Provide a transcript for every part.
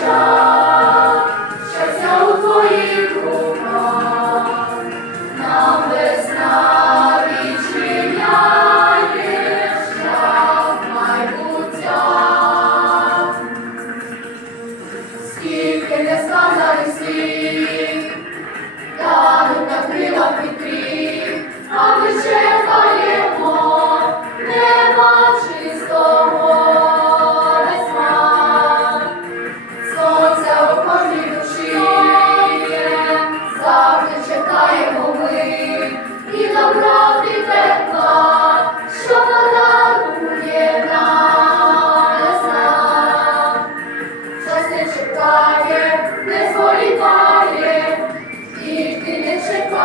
shine.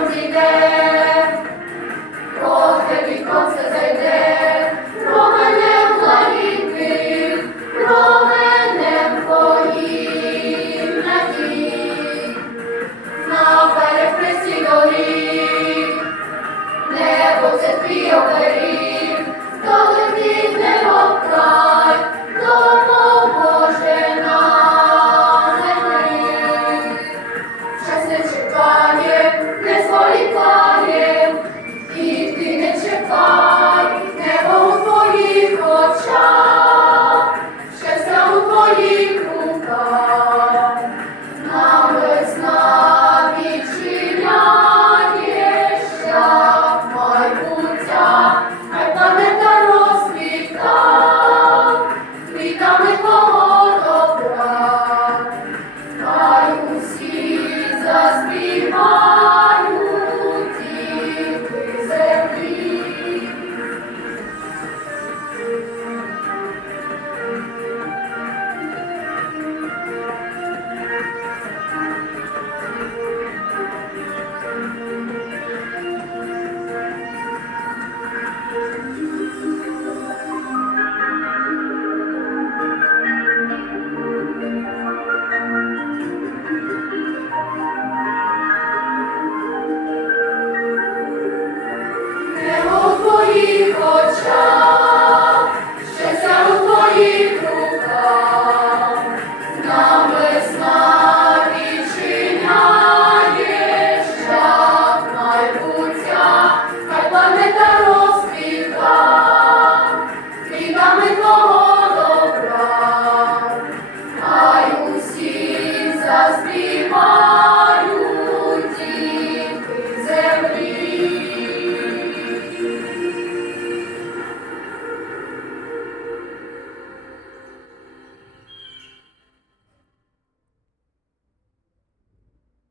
only there.